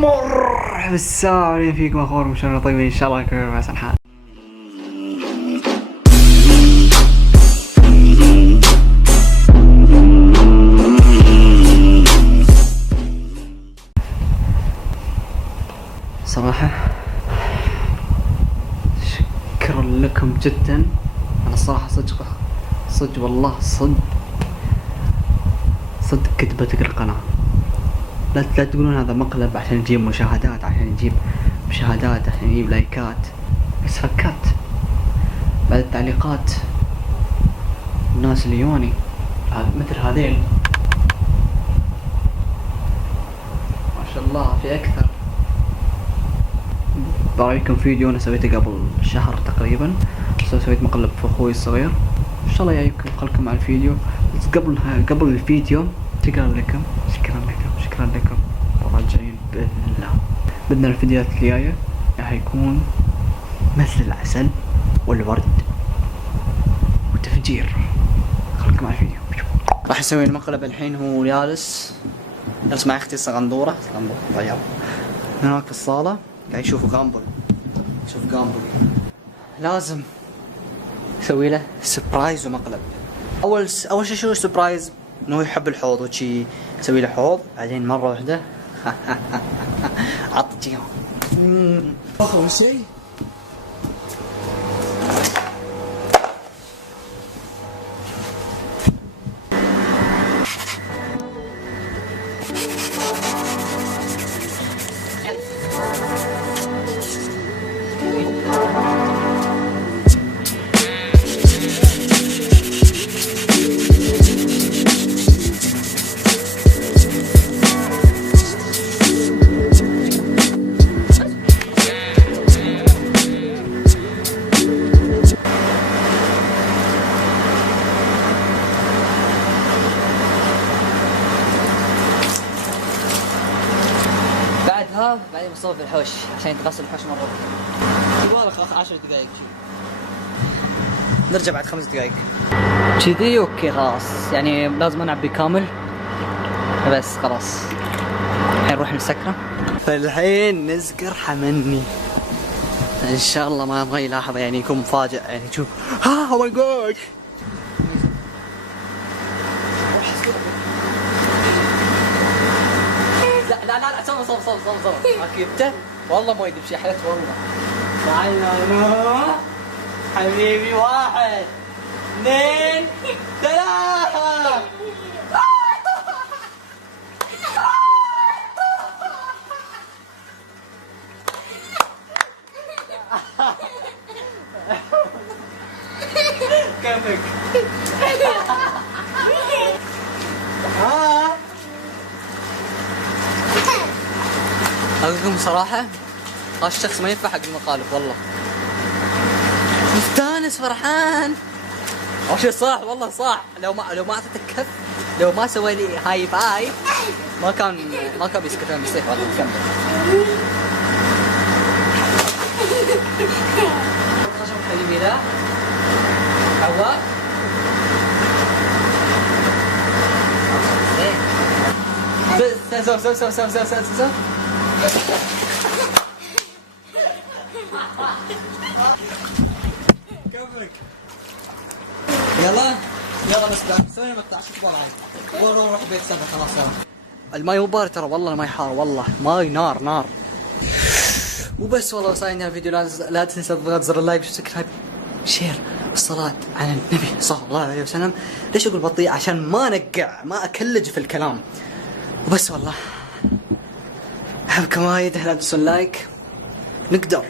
مرحبا السلام عليكم فيكم اخوان مشاهدينا طيبين ان شاء الله يكون بأحسن حال. صراحة شكرا لكم جدا. انا الصراحة صدق والله صدق كنت بتقرا القناة. لا تقولون هذا مقلب عشان نجيب مشاهدات، عشان نجيب مشاهدات، عشان نجيب لايكات، بس فكات بعد التعليقات الناس اللي يوني مثل هذيل ما شاء الله في اكثر. برايكم فيديو انا سويته قبل شهر تقريبا، سويت مقلب في اخوي الصغير، ان شاء الله يعجبكم. خلكم مع الفيديو. بس قبل الفيديو شكرا لكم راجعين باذن الله. بدنا الفيديوهات الجايه راح يكون مثل العسل والورد وتفجير. خلكم مع الفيديو. راح يسوي المقلب الحين. هو جالس مع اختي الصغندوره طيب هناك في الصاله قاعد يشوفوا جامبل. لازم يسوي له سبرايز ومقلب. اول شيء شو السبرايز؟ انه يحب الحوض وشي، يسوي له حوض بعدين مره واحده عطتي اول شيء بعدين بصوب في الحوش عشان يتغسل الحوش مرة. يبغالك 10 دقايق نرجع بعد 5 دقايق كذي. اوكي خلاص، يعني لازم نعبي كامل بس خلاص. الحين نروح نسكره. فالحين نسكر حمني ان شاء الله ما ابغى يلاحظ، يعني يكون مفاجئ. يعني شوف او ماي جاد. لا صوب ركبته والله ما يدري بشي. حلت والله. تعال حبيبي. 1 2 3 كيفك؟ أقولكم صراحة هذا الشخص ما ينفع حق المقالب والله. مستانس فرحان أو شيء صح والله صح. لو ما أعطيتك كف، لو ما سوى لي هاي فاي ما كان بيسكتون بيصيح والله. كمل. خشم حبيبي لا عواد. سو كيفك؟ يلا بس سوي مقطع. شو تبغى معي؟ روح بيت سنة خلاص. الماي مو بارد ترى والله، الماي حار والله. ماي نار. وبس والله وصلنا الفيديو. لا تنسى تضغط زر اللايك وسبسكرايب شير والصلاة على النبي صلى الله عليه وسلم. ليش اقول بطيء؟ عشان ما اكلج في الكلام. وبس والله احبكم وايد. لا تنسون لايك. نقدر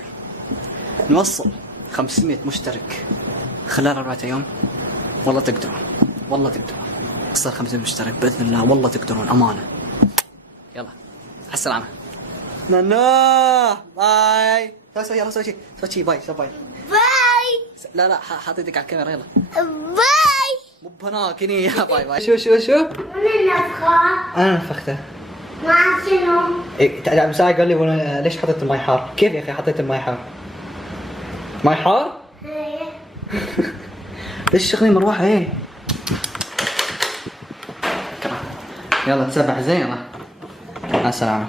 نوصل 500 مشترك خلال 4 أيام. والله تقدرون وصل 500 مشترك بإذن الله. والله تقدرون أمانة. يلا على السلامة. باي. يلا سوي شي. باي. لا حاطيتك على الكاميرا. يلا باي. مو بهناك هني. باي. شو انا نفخته. مع شنو؟ إيه مساعد قال لي ليش حطيت الماي حار؟ كيف يا اخي حطيت الماي حار؟ ماي حار؟ ايه. ليش شغلي مروحه ايه؟ يلا تسبح زين. يلا مع السلامة.